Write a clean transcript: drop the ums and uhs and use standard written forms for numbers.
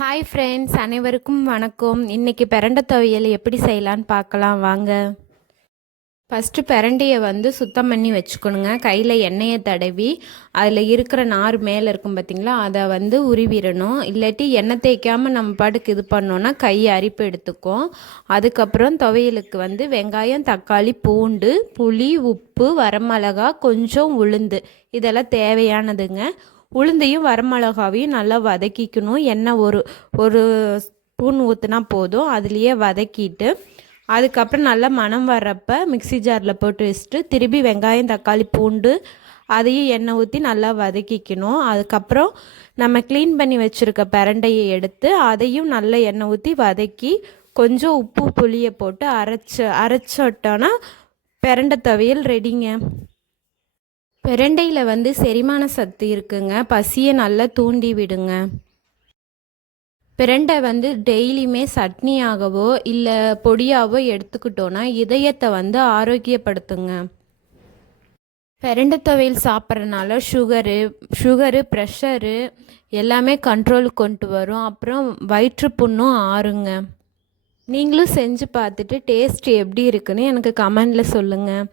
Hi friends, அனைவருக்கும் வணக்கம். இன்றைக்கி பிரண்டை துவையல் எப்படி செய்யலான்னு பார்க்கலாம் வாங்க. ஃபஸ்ட்டு பிரண்டையை சுத்தம் பண்ணி வச்சுக்கணுங்க. கையில் எண்ணெயை தடவி அதில் இருக்கிற நார் மேலே இருக்கும் பார்த்திங்களா, அதை உருவிடணும். இல்லாட்டி எண்ணெய் தேய்க்காமல் நம்ம பாட்டுக்கு இது பண்ணோன்னா கை அரிப்பு எடுத்துக்கும். அதுக்கப்புறம் துவையலுக்கு வெங்காயம், தக்காளி, பூண்டு, புளி, உப்பு, வரமிளகா, கொஞ்சம் உளுந்து இதெல்லாம் தேவையானதுங்க. உளுந்தையும் வரமிளகாவையும் நல்லா வதக்கிக்கணும். எண்ணெய் ஒரு ஸ்பூன் ஊற்றினா போதும். அதுலேயே வதக்கிட்டு அதுக்கப்புறம் நல்லா மணம் வர்றப்ப மிக்சி ஜாரில் போட்டு வச்சுட்டு திருப்பி வெங்காயம், தக்காளி, பூண்டு அதையும் எண்ணெய் ஊற்றி நல்லா வதக்கிக்கணும். அதுக்கப்புறம் நம்ம க்ளீன் பண்ணி வச்சுருக்க பிரண்டையை எடுத்து அதையும் நல்லா எண்ணெய் ஊற்றி வதக்கி கொஞ்சம் உப்பு, புளியை போட்டு அரைச்சோட்டோன்னா பிரண்டை துவையல் ரெடிங்க. பிரண்டையில் செரிமான சத்து இருக்குங்க. பசியை நல்லா தூண்டி விடுங்க. பிரண்டை டெய்லியுமே சட்னியாகவோ இல்லை பொடியாகவோ எடுத்துக்கிட்டோன்னா இதயத்தை ஆரோக்கியப்படுத்துங்க. பிரண்டை துவையல் சாப்பிட்றதுனால சுகரு, ப்ரெஷரு எல்லாமே கண்ட்ரோலுக்கு கொண்டு வரும். அப்புறம் வயிற்றுப்புண்ணும் ஆறுங்க. நீங்களும் செஞ்சு பார்த்துட்டு டேஸ்ட் எப்படி இருக்குன்னு எனக்கு கமெண்டில் சொல்லுங்கள்.